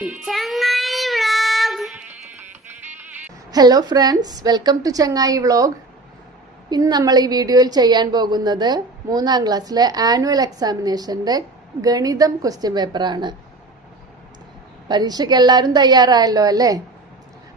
ചങ്ങായി vlog. Hello friends, welcome to Changayi vlog. ഇന്ന് നമ്മൾ ഈ വീഡിയോയിൽ ചെയ്യാൻ പോകുന്നത് 3ാം ക്ലാസ്സിലെ ആനുവൽ എക്സാമിനേഷൻ്റെ ഗണിതം ക്വസ്റ്റ്യൻ പേപ്പറാണ്. പരീക്ഷയ്ക്ക് എല്ലാവരും തയ്യാറായല്ലോ അല്ലേ?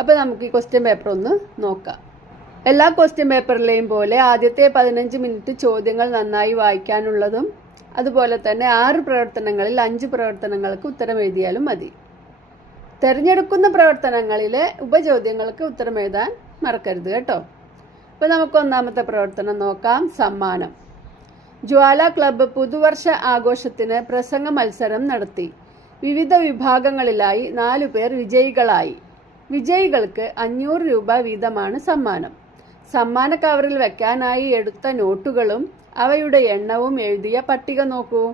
അപ്പോൾ നമുക്ക് ഈ ക്വസ്റ്റ്യൻ പേപ്പർ ഒന്ന് നോക്കാം. എല്ലാ ക്വസ്റ്റ്യൻ പേപ്പറിലെയും പോലെ ആദ്യത്തെ 15 മിനിറ്റ് ചോദ്യങ്ങൾ നന്നായി വായിക്കാനുള്ളതും അതുപോലെ തന്നെ 6 പ്രവർത്തനങ്ങളിൽ 5 പ്രവർത്തനങ്ങൾക്ക് ഉത്തരം എഴുതിയാലും മതി. തിരഞ്ഞെടുക്കുന്ന പ്രവർത്തനങ്ങളിലെ ഉപചോദ്യങ്ങൾക്ക് ഉത്തരം എഴുതാൻ മറക്കരുത് കേട്ടോ. അപ്പോൾ നമുക്ക് ഒന്നാമത്തെ പ്രവർത്തനം നോക്കാം. സമ്മാനം. ജ്വാല ക്ലബ്ബ് പുതുവർഷ ആഘോഷത്തിന് പ്രസംഗ മത്സരം നടത്തി. വിവിധ വിഭാഗങ്ങളിലായി 4 പേർ വിജയികളായി. വിജയികൾക്ക് 500 രൂപ വീതമാണ് സമ്മാനം. സമ്മാന കവറിൽ വെക്കാനായി എടുത്ത നോട്ടുകളും അവയുടെ എണ്ണവും എഴുതിയ പട്ടിക നോക്കൂ.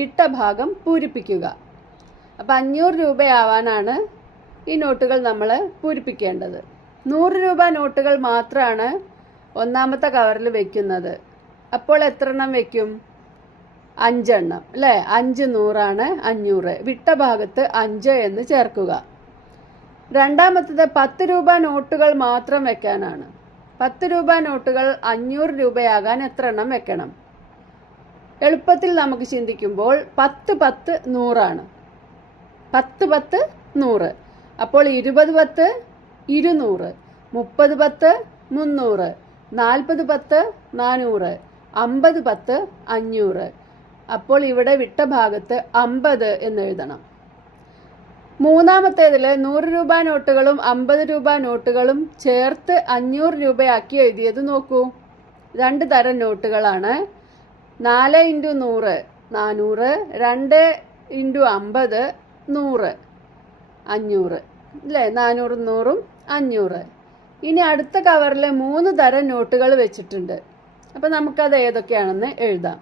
വിട്ട ഭാഗം പൂരിപ്പിക്കുക. അപ്പം 500 രൂപയാവാനാണ് ഈ നോട്ടുകൾ നമ്മൾ പൂരിപ്പിക്കേണ്ടത്. 100 രൂപ നോട്ടുകൾ മാത്രമാണ് ഒന്നാമത്തെ കവറിൽ വെക്കുന്നത്. അപ്പോൾ എത്ര എണ്ണം വെക്കും? 5 എണ്ണം അല്ലേ? 5 100 500. വിട്ട ഭാഗത്ത് 5 എന്ന് ചേർക്കുക. രണ്ടാമത്തത് 10 രൂപ നോട്ടുകൾ മാത്രം വെക്കാനാണ്. 10 രൂപ നോട്ടുകൾ 500 രൂപയാകാൻ എത്ര എണ്ണം വെക്കണം? എളുപ്പത്തിൽ നമുക്ക് ചിന്തിക്കുമ്പോൾ 10 10 100 10 10 100. അപ്പോൾ 20 10 200, 30 10 300, 40 10 400, 50 10 500. അപ്പോൾ ഇവിടെ വിട്ട ഭാഗത്ത് 50 എന്ന് എഴുതണം. മൂന്നാമത്തേതിൽ 100 രൂപ നോട്ടുകളും 50 രൂപ നോട്ടുകളും ചേർത്ത് 500 രൂപയാക്കി എഴുതിയത് നോക്കൂ. 2 തരം നോട്ടുകളാണ്. 4 × 100 400, 2 × 50 100 500 അല്ലേ? 400 100 500. ഇനി അടുത്ത കവറിൽ 3 തരം നോട്ടുകൾ വെച്ചിട്ടുണ്ട്. അപ്പം നമുക്കത് ഏതൊക്കെയാണെന്ന് എഴുതാം.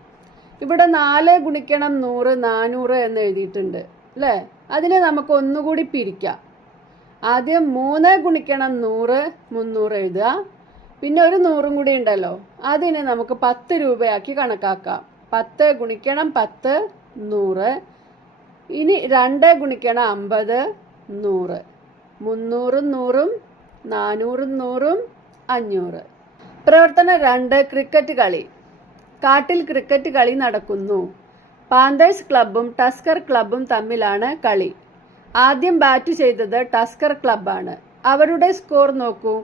ഇവിടെ 4 × 100 400 എന്ന് എഴുതിയിട്ടുണ്ട് അല്ലേ? അതിനെ നമുക്ക് ഒന്നുകൂടി പിരിക്കാം. ആദ്യം 3 × 100 300 എഴുതുക. പിന്നെ ഒരു 100 കൂടി ഉണ്ടല്ലോ, അതിനെ നമുക്ക് 10 രൂപയാക്കി കണക്കാക്കാം. 10 × 10 100. ഇനി 2 × 50 100, 300 100, 400 100, 500. പ്രവർത്തനം 2. ക്രിക്കറ്റ് കളി. കാട്ടിൽ ക്രിക്കറ്റ് കളി നടക്കുന്നു. പാന്തേഴ്സ് ക്ലബ്ബും ടസ്കർ ക്ലബ്ബും തമ്മിലാണ് കളി. ആദ്യം ബാറ്റ് ചെയ്തത് ടസ്കർ ക്ലബ്ബാണ്. അവരുടെ സ്കോർ നോക്കൂ.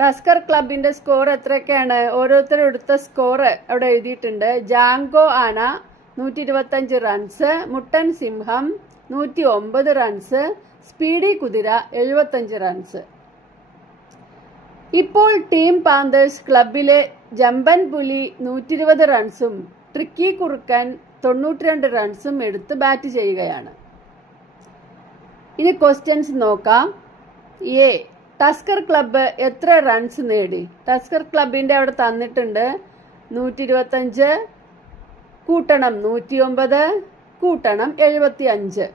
ടസ്കർ ക്ലബിന്റെ സ്കോർ എത്രയൊക്കെയാണ്? ഓരോരുത്തരും എടുത്ത സ്കോർ അവിടെ എഴുതിയിട്ടുണ്ട്. ജാങ്കോ ആന 125 റൺസ്, മുട്ടൻ സിംഹം 109 റൺസ്, സ്പീഡി കുതിര 75 റൺസ്. ഇപ്പോൾ ടീം പാന്തേഴ്സ് ക്ലബിലെ ജമ്പൻ പുലി 120 റൺസും ട്രിക്കി കുറുക്കൻ 92 റൺസും എടുത്ത് ബാറ്റ് ചെയ്യുകയാണ്. ഇനി ക്വസ്റ്റ്യൻസ് നോക്കാം. എ. ടസ്കർ ക്ലബ്ബ് എത്ര റൺസ് നേടി? ടസ്കർ ക്ലബിന്റെ അവിടെ തന്നിട്ടുണ്ട് 125 കൂട്ടണം 109 കൂട്ടണം 75.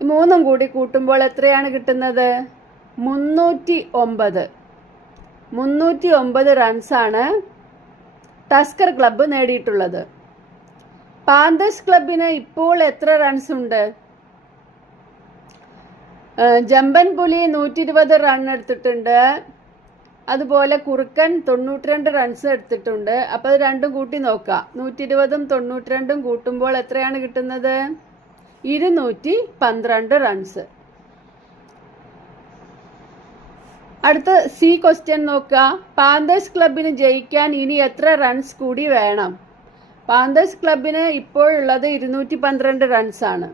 മൂന്നും കൂടി കൂട്ടുമ്പോൾ എത്രയാണ് കിട്ടുന്നത്? 309. 309 റൺസാണ് ടസ്കർ ക്ലബ്ബ് നേടിയിട്ടുള്ളത്. പാന്തേഴ്സ് ക്ലബിന് ഇപ്പോൾ എത്ര റൺസ് ഉണ്ട്? ജമ്പൻ പുലി 120 റൺ എടുത്തിട്ടുണ്ട്. അതുപോലെ കുറുക്കൻ 92 റൺസ് എടുത്തിട്ടുണ്ട്. അപ്പോൾ അത് രണ്ടും കൂട്ടി നോക്കാം. 120ഉം 92ഉം കൂട്ടുമ്പോൾ എത്രയാണ് കിട്ടുന്നത്? 212 റൺസ്. അടുത്ത സി ക്വസ്റ്റ്യൻ നോക്കുക. പാന്തേഴ്സ് ക്ലബിന് ജയിക്കാൻ ഇനി എത്ര റൺസ് കൂടി വേണം? പാന്തേഴ്സ് ക്ലബിന് ഇപ്പോഴുള്ളത് 212 റൺസാണ്.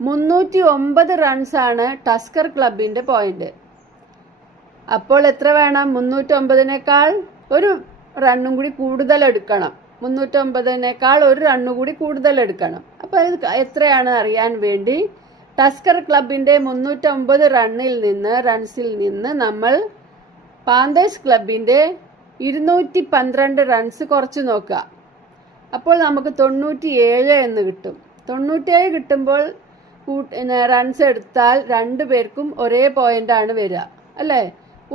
309 റൺസാണ് ടസ്കർ ക്ലബിന്റെ പോയിന്റ്. അപ്പോൾ എത്ര വേണം? 309നേക്കാൾ ഒരു റണ്ണും കൂടി കൂടുതൽ എടുക്കണം. 309നേക്കാൾ ഒരു റണ്ണു കൂടി കൂടുതൽ എടുക്കണം. അപ്പോൾ ഇത് എത്രയാണ് അറിയാൻ വേണ്ടി ടസ്കർ ക്ലബിന്റെ 309 റൺസിൽ നിന്ന് നമ്മൾ പാന്തേഴ്സ് ക്ലബിന്റെ 212 റൺസ് കുറച്ച് നോക്കുക. അപ്പോൾ നമുക്ക് 97 എന്ന് കിട്ടും. 97 കിട്ടുമ്പോൾ റൺസ് എടുത്താൽ 2 പേർക്കും ഒരേ പോയിന്റാണ് വരിക അല്ലേ?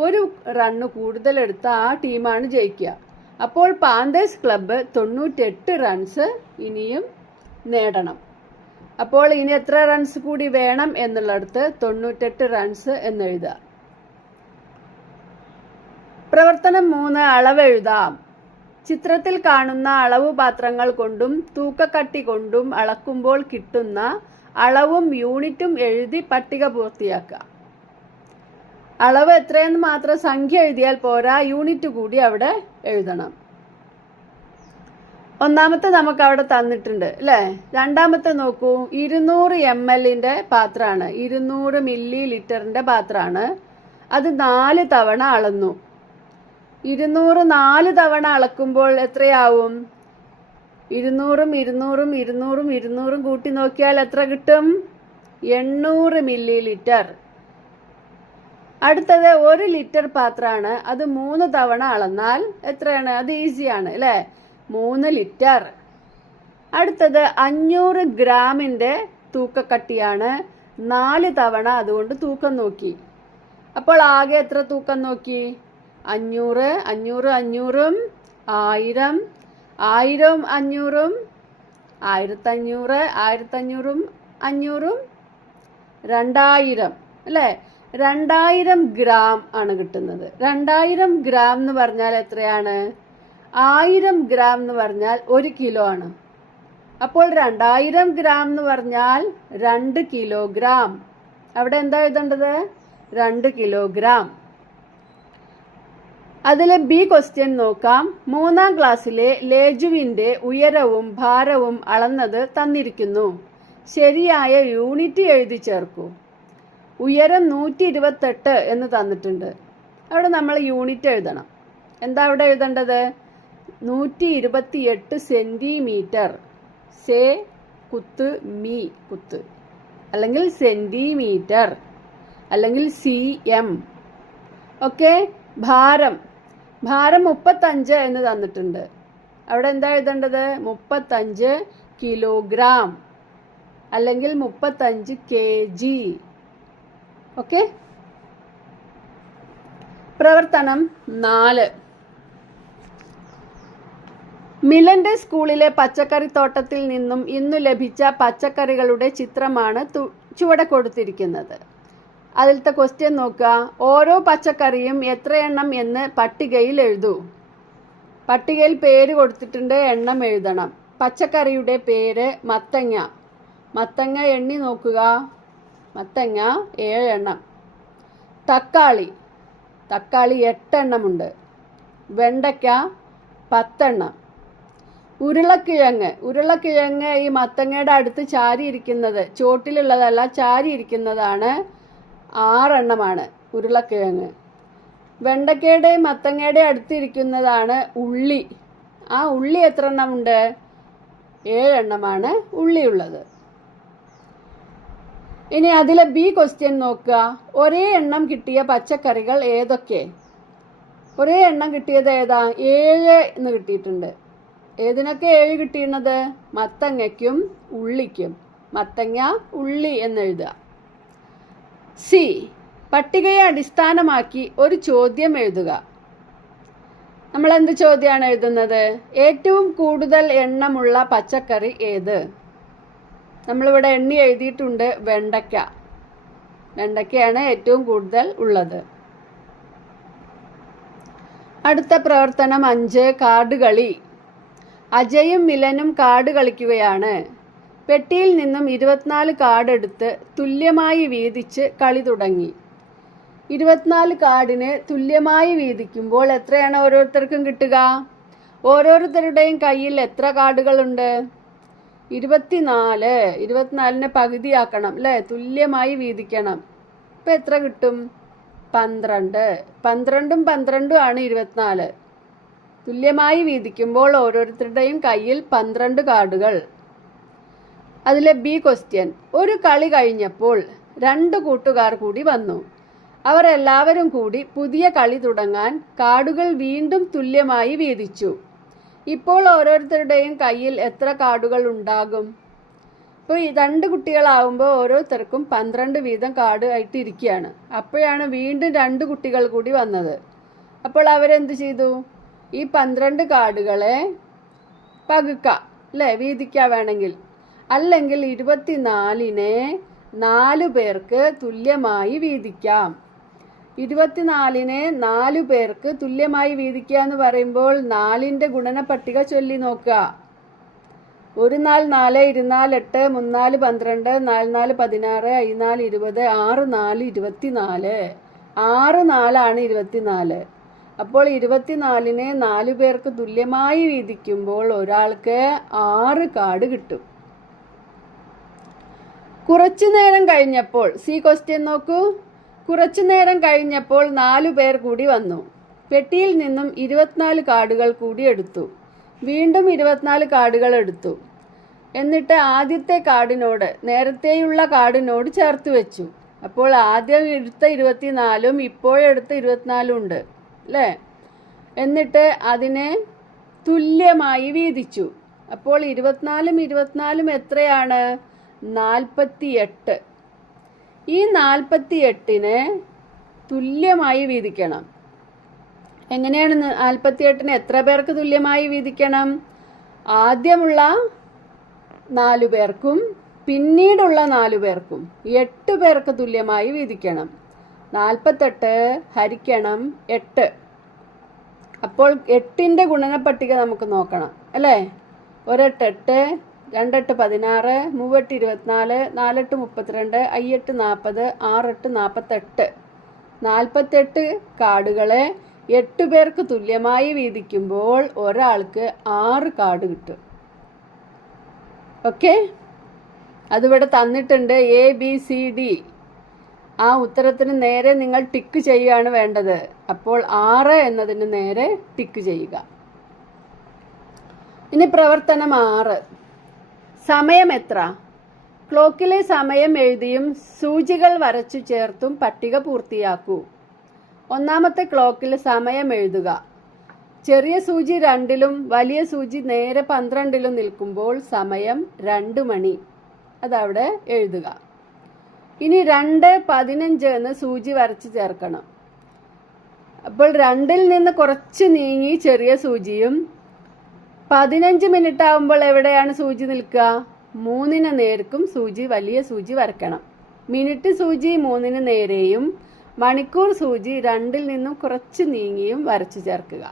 ഒരു റണ്ണ് കൂടുതൽ എടുത്ത ആ ടീമാണ് ജയിക്കുക. അപ്പോൾ പാന്തേഴ്സ് ക്ലബ്ബ് 98 റൺസ് ഇനിയും നേടണം. അപ്പോൾ ഇനി എത്ര റൺസ് കൂടി വേണം എന്നുള്ളിടത്ത് 98 റൺസ് എന്നെഴുതുക. പ്രവർത്തനം 3 അളവെഴുതാം. ചിത്രത്തിൽ കാണുന്ന അളവ് പാത്രങ്ങൾ കൊണ്ടും തൂക്കക്കട്ടി കൊണ്ടും അളക്കുമ്പോൾ കിട്ടുന്ന അളവും യൂണിറ്റും എഴുതി പട്ടിക പൂർത്തിയാക്കുക. അളവ് എത്രയെന്ന് മാത്രം സംഖ്യ എഴുതിയാൽ പോരാ, യൂണിറ്റ് കൂടി അവിടെ എഴുതണം. ഒന്നാമത്തെ നമുക്ക് അവിടെ തന്നിട്ടുണ്ട് അല്ലേ. രണ്ടാമത്തെ നോക്കൂ, 200 ml പാത്രമാണ്, 200 ml പാത്രമാണ്. അത് 4 തവണ അളന്നു. 200 4 തവണ അളക്കുമ്പോൾ എത്രയാവും? 200ഉം 200ഉം 200ഉം 200ഉം കൂട്ടി നോക്കിയാൽ എത്ര കിട്ടും? 800 ml. അടുത്തത് 1 ലിറ്റർ പാത്രമാണ്, അത് 3 തവണ അളന്നാൽ എത്രയാണ്? അത് ഈസിയാണ് അല്ലേ, 3 ലിറ്റർ. അടുത്തത് 500 ഗ്രാമിൻ്റെ തൂക്കക്കട്ടിയാണ്, 4 തവണ അതുകൊണ്ട് തൂക്കം നോക്കി. അപ്പോൾ ആകെ എത്ര തൂക്കം നോക്കി? 500, 500, 500ഉം 1000, 1000ഉം 500ഉം 1500, 1500ഉം 500ഉം 2000 അല്ലേ. 2000 ഗ്രാം ആണ് കിട്ടുന്നത്. 2000 ഗ്രാം എന്ന് പറഞ്ഞാൽ എത്രയാണ്? 1000 ഗ്രാം എന്ന് പറഞ്ഞാൽ 1 കിലോ ആണ്. അപ്പോൾ 2000 ഗ്രാം എന്ന് പറഞ്ഞാൽ 2 കിലോഗ്രാം. അവിടെ എന്താ എഴുതേണ്ടത്? 2 കിലോഗ്രാം. അതിലെ ബി ക്വസ്റ്റ്യൻ നോക്കാം. 3-ാം ക്ലാസ്സിലെ ലേജുവിന്റെ ഉയരവും ഭാരവും അളന്നത് തന്നിരിക്കുന്നു. ശരിയായ യൂണിറ്റ് എഴുതി ചേർക്കൂ. ഉയരം 128 എന്ന് തന്നിട്ടുണ്ട്. അവിടെ നമ്മൾ യൂണിറ്റ് എഴുതണം. എന്താ അവിടെ എഴുതേണ്ടത്? 128 സെന്റിമീറ്റർ. സേ കുത്ത് മീ കുത്ത്, അല്ലെങ്കിൽ സെന്റിമീറ്റർ, അല്ലെങ്കിൽ CM. ഓക്കെ. ഭാരം 35 എന്ന് തന്നിട്ടുണ്ട്. അവിടെ എന്താ എഴുതേണ്ടത്? 35 കിലോഗ്രാം, അല്ലെങ്കിൽ 35 kg. ഓക്കെ. പ്രവർത്തനം 4. മിലന്റെ സ്കൂളിലെ പച്ചക്കറിത്തോട്ടത്തിൽ നിന്നും ഇന്നു ലഭിച്ച പച്ചക്കറികളുടെ ചിത്രമാണ് ചുവടെ കൊടുത്തിരിക്കുന്നത്. അതിലത്തെ ക്വസ്റ്റ്യൻ നോക്കുക. ഓരോ പച്ചക്കറിയും എത്രയെണ്ണം എന്ന് പട്ടികയിൽ എഴുതൂ. പട്ടികയിൽ പേര് കൊടുത്തിട്ടുണ്ട്, എണ്ണം എഴുതണം. പച്ചക്കറിയുടെ പേര് മത്തങ്ങ. മത്തങ്ങ എണ്ണി നോക്കുക. മത്തങ്ങ 7 എണ്ണം. തക്കാളി 8 എണ്ണമുണ്ട്. വെണ്ടയ്ക്ക 10 എണ്ണം. ഉരുളക്കിഴങ്ങ് ഈ മത്തങ്ങയുടെ അടുത്ത് ചാരിയിരിക്കുന്നത്, ചോട്ടിലുള്ളതല്ല, ചാരിയിരിക്കുന്നതാണ്. 6 എണ്ണമാണ് ഉരുളക്കിഴങ്ങ്. വെണ്ടയ്ക്കയുടെയും മത്തങ്ങയുടെ അടുത്തിരിക്കുന്നതാണ് ഉള്ളി. ആ ഉള്ളി എത്ര എണ്ണമുണ്ട്? 7 എണ്ണമാണ് ഉള്ളിയുള്ളത്. ഇനി അതിലെ ബി ക്വസ്റ്റ്യൻ നോക്കുക. ഒരേ എണ്ണം കിട്ടിയ പച്ചക്കറികൾ ഏതൊക്കെ? ഒരേ എണ്ണം കിട്ടിയത് ഏതാ? 7 എന്ന് കിട്ടിയിട്ടുണ്ട്. ഏതിനൊക്കെ 7 കിട്ടിയിരുന്നത്? മത്തങ്ങയ്ക്കും ഉള്ളിക്കും. മത്തങ്ങ ഉള്ളി എന്നെഴുതുക. സി. പട്ടികയെ അടിസ്ഥാനമാക്കി ഒരു ചോദ്യം എഴുതുക. നമ്മൾ എന്ത് ചോദ്യമാണ് എഴുതുന്നത്? ഏറ്റവും കൂടുതൽ എണ്ണമുള്ള പച്ചക്കറി ഏത്? നമ്മളിവിടെ എണ്ണി എഴുതിയിട്ടുണ്ട്, വെണ്ടയ്ക്ക. വെണ്ടയ്ക്കയാണ് ഏറ്റവും കൂടുതൽ ഉള്ളത്. അടുത്ത പ്രവർത്തനം 5, കാർഡ് കളി. അജയും മിലനും കാർഡ് കളിക്കുകയാണ്. പെട്ടിയിൽ നിന്നും 24 കാർഡ് എടുത്ത് തുല്യമായി വീതിച്ച് കളി തുടങ്ങി. 24 കാർഡിന് തുല്യമായി വീതിക്കുമ്പോൾ എത്രയാണ് ഓരോരുത്തർക്കും കിട്ടുക? ഓരോരുത്തരുടെയും കയ്യിൽ എത്ര കാർഡുകളുണ്ട്? 24. 24നെ പകുതിയാക്കണം അല്ലേ, തുല്യമായി വീതിക്കണം. ഇപ്പം എത്ര കിട്ടും? 12. 12ഉം 12ഉം ആണ് 24. തുല്യമായി വീതിക്കുമ്പോൾ ഓരോരുത്തരുടെയും കയ്യിൽ 12 കാർഡുകൾ. അതിലെ ബി ക്വസ്റ്റ്യൻ. ഒരു കളി കഴിഞ്ഞപ്പോൾ 2 കൂട്ടുകാർ കൂടി വന്നു. അവർ എല്ലാവരും കൂടി പുതിയ കളി തുടങ്ങാൻ കാർഡുകൾ വീണ്ടും തുല്യമായി വീതിച്ചു. ഇപ്പോൾ ഓരോരുത്തരുടെയും കയ്യിൽ എത്ര കാർഡുകൾ ഉണ്ടാകും? ഇപ്പോൾ ഈ 2 കുട്ടികളാവുമ്പോൾ ഓരോരുത്തർക്കും 12 വീതം കാർഡ് ആയിട്ട് ഇരിക്കുകയാണ്. അപ്പോഴാണ് വീണ്ടും 2 കുട്ടികൾ കൂടി വന്നത്. അപ്പോൾ അവരെന്ത് ചെയ്തു? ഈ 12 കാർഡുകളെ പകുക്ക അല്ലേ, വീതിക്കുക വേണമെങ്കിൽ. അല്ലെങ്കിൽ 24നെ 4 പേർക്ക് തുല്യമായി വീതിക്കാം. 24നെ 4 പേർക്ക് തുല്യമായി വീതിക്കുക എന്ന് പറയുമ്പോൾ 4ന്റെ ഗുണന പട്ടിക ചൊല്ലി നോക്കുക. 1 4 4 24 8 3 4 12 4 4 16 5 4 20 6 4 24 6 4 ആണ് 24. അപ്പോൾ 24നെ 4 പേർക്ക് തുല്യമായി വീതിക്കുമ്പോൾ ഒരാൾക്ക് 6 കാർഡ് കിട്ടും. കുറച്ചു നേരം കഴിഞ്ഞപ്പോൾ ക്വസ്റ്റ്യൻ നോക്കൂ. കുറച്ചു നേരം കഴിഞ്ഞപ്പോൾ 4 പേർ കൂടി വന്നു. പെട്ടിയിൽ നിന്നും 24 കാർഡുകൾ കൂടി എടുത്തു. വീണ്ടും 24 കാർഡുകൾ എടുത്തു. എന്നിട്ട് ആദ്യത്തെ കാർഡിനോട് നേരത്തെയുള്ള കാർഡിനോട് ചേർത്ത് വെച്ചു. അപ്പോൾ ആദ്യം എടുത്ത 24ഉം ഇപ്പോഴെടുത്ത 24ഉം ഉണ്ട് അല്ലേ? എന്നിട്ട് അതിനെ തുല്യമായി വീതിച്ചു. അപ്പോൾ 24ഉം 24ഉം എത്രയാണ്? 48. ഈ 48നെ തുല്യമായി വീതിക്കണം. എങ്ങനെയാണ് 48നെ എത്ര പേർക്ക് തുല്യമായി വീതിക്കണം? ആദ്യമുള്ള 4 പേർക്കും പിന്നീടുള്ള 4 പേർക്കും 8 പേർക്ക് തുല്യമായി വീതിക്കണം. 48 ഹരിക്കണം 8. അപ്പോൾ 8ന്റെ ഗുണന പട്ടിക നമുക്ക് നോക്കണം അല്ലേ? 1 8 8, 2 8 16, 3 8 24, 4 8 32, 5 8 40, 6 8 48. 48 കാർഡുകളെ 8 പേർക്ക് തുല്യമായി വീതിക്കുമ്പോൾ ഒരാൾക്ക് 6 കാർഡ് കിട്ടും. ഓക്കെ, അതിവിടെ തന്നിട്ടുണ്ട് ABCD. ആ ഉത്തരത്തിന് നേരെ നിങ്ങൾ ടിക്ക് ചെയ്യുകയാണ് വേണ്ടത്. അപ്പോൾ 6 എന്നതിന് നേരെ ടിക്ക് ചെയ്യുക. ഇനി പ്രവർത്തനം 6. സമയം എത്ര? ക്ലോക്കിലെ സമയം എഴുതിയും സൂചികൾ വരച്ചു ചേർത്തും പട്ടിക പൂർത്തിയാക്കൂ. ഒന്നാമത്തെ ക്ലോക്കിൽ സമയം എഴുതുക. ചെറിയ സൂചി 2ലും വലിയ സൂചി നേരെ 12ലും നിൽക്കുമ്പോൾ സമയം 2 മണി. അതവിടെ എഴുതുക. ഇനി 2:15 എന്ന് സൂചി വരച്ച് ചേർക്കണം. അപ്പോൾ 2ൽ നിന്ന് കുറച്ച് നീങ്ങി ചെറിയ സൂചിയും 15 മിനിറ്റ് ആകുമ്പോൾ എവിടെയാണ് സൂചി നിൽക്കുക? 3ന് നേർക്കും സൂചി വലിയ സൂചി വരയ്ക്കണം. മിനിറ്റ് സൂചി 3ന് നേരെയും മണിക്കൂർ സൂചി 2ൽ നിന്നും കുറച്ച് നീങ്ങിയും വരച്ചു ചേർക്കുക.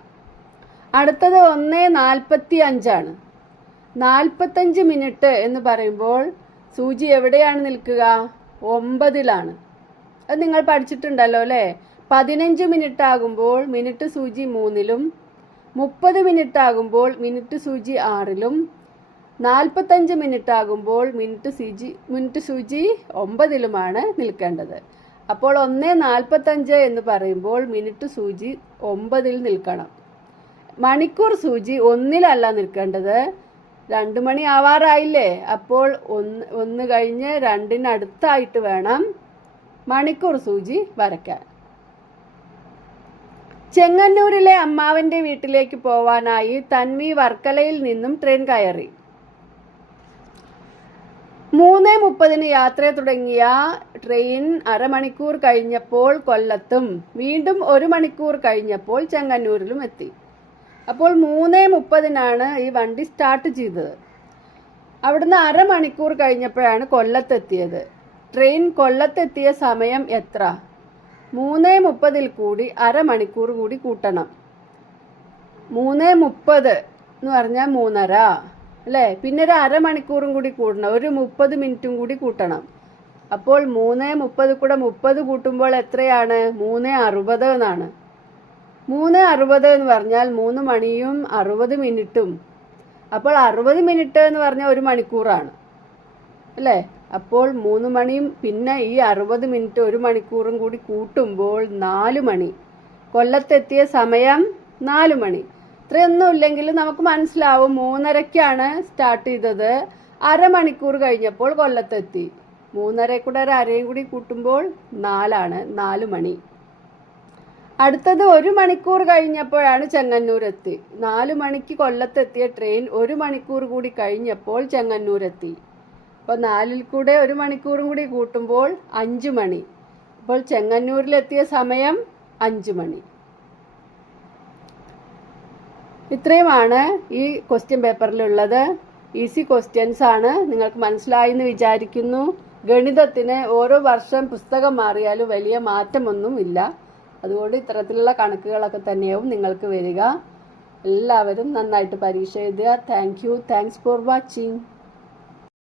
അടുത്തത് 1:45 ആണ്. 45 മിനിറ്റ് എന്ന് പറയുമ്പോൾ സൂചി എവിടെയാണ് നിൽക്കുക? 9ലാണ്. അത് നിങ്ങൾ പഠിച്ചിട്ടുണ്ടല്ലോ അല്ലേ? 15 മിനിറ്റ് ആകുമ്പോൾ മിനിറ്റ് സൂചി 3ലും 30 മിനിറ്റ് ആകുമ്പോൾ മിനിറ്റ് സൂചി 6ലും 45 മിനിറ്റ് ആകുമ്പോൾ മിനിറ്റ് സൂചി 9ലുമാണ് നിൽക്കേണ്ടത്. അപ്പോൾ 1:45 എന്ന് പറയുമ്പോൾ മിനിറ്റ് സൂചി 9ൽ നിൽക്കണം. മണിക്കൂർ സൂചി 1ലല്ല നിൽക്കേണ്ടത്. 2 മണി ആവാറായില്ലേ? അപ്പോൾ 1 കഴിഞ്ഞ് 2-ന് വേണം മണിക്കൂർ സൂചി വരയ്ക്കാൻ. ചെങ്ങന്നൂരിലെ അമ്മാവന്റെ വീട്ടിലേക്ക് പോവാനായി തൻവി വർക്കലയിൽ നിന്നും ട്രെയിൻ കയറി. 3:30 യാത്ര തുടങ്ങിയ ട്രെയിൻ അരമണിക്കൂർ കഴിഞ്ഞപ്പോൾ കൊല്ലത്തും വീണ്ടും 1 മണിക്കൂർ കഴിഞ്ഞപ്പോൾ ചെങ്ങന്നൂരിലും എത്തി. അപ്പോൾ 3:30 ഈ വണ്ടി സ്റ്റാർട്ട് ചെയ്തത്. അവിടുന്ന് അരമണിക്കൂർ കഴിഞ്ഞപ്പോഴാണ് കൊല്ലത്തെത്തിയത്. ട്രെയിൻ കൊല്ലത്തെത്തിയ സമയം എത്ര? 3:30 കൂടി അരമണിക്കൂർ കൂടി കൂട്ടണം. 3:30 എന്ന് പറഞ്ഞാൽ 3:30 അല്ലേ? പിന്നെ ഒരു അരമണിക്കൂറും കൂടി കൂട്ടണം. ഒരു 30 മിനിറ്റും കൂടി കൂട്ടണം. അപ്പോൾ 3:30 കൂടെ 30 കൂട്ടുമ്പോൾ എത്രയാണ്? 3:60 എന്നാണ്. 3:60 എന്ന് പറഞ്ഞാൽ 3 മണിയും 60 മിനിറ്റും. അപ്പോൾ 60 മിനിറ്റ് എന്ന് പറഞ്ഞാൽ 1 മണിക്കൂറാണ് അല്ലേ? അപ്പോൾ 3 മണിയും പിന്നെ ഈ 60 മിനിറ്റ് 1 മണിക്കൂറും കൂടി കൂട്ടുമ്പോൾ 4 മണി. കൊല്ലത്തെത്തിയ സമയം 4 മണി. ഇത്രയൊന്നും ഇല്ലെങ്കിൽ നമുക്ക് മനസ്സിലാവും 3:30ക്കാണ് സ്റ്റാർട്ട് ചെയ്തത്. അരമണിക്കൂർ കഴിഞ്ഞപ്പോൾ കൊല്ലത്തെത്തി. 3:30 കൂടെ ഒരു അരയും കൂടി കൂട്ടുമ്പോൾ 4 4 മണി. അടുത്തത് 1 മണിക്കൂർ കഴിഞ്ഞപ്പോഴാണ് ചെങ്ങന്നൂരെത്തി. 4 മണിക്ക് കൊല്ലത്തെത്തിയ ട്രെയിൻ 1 മണിക്കൂർ കൂടി കഴിഞ്ഞപ്പോൾ ചെങ്ങന്നൂരെത്തി. അപ്പോൾ 4ൽ കൂടെ 1 മണിക്കൂറും കൂടി കൂട്ടുമ്പോൾ 5 മണി. അപ്പോൾ ചെങ്ങന്നൂരിലെത്തിയ സമയം 5 മണി. ഇത്രയുമാണ് ഈ ക്വസ്റ്റ്യൻ പേപ്പറിലുള്ളത്. ഈസി ക്വസ്റ്റ്യൻസ് ആണ്. നിങ്ങൾക്ക് മനസ്സിലായി എന്ന് വിചാരിക്കുന്നു. ഗണിതത്തിന് ഓരോ വർഷം പുസ്തകം മാറിയാലും വലിയ മാറ്റമൊന്നും ഇല്ല. അതുകൊണ്ട് ഇത്തരത്തിലുള്ള കണക്കുകളൊക്കെ തന്നെയാവും നിങ്ങൾക്ക് വരിക. എല്ലാവരും നന്നായിട്ട് പരീക്ഷ എഴുതുക. Thanks for watching.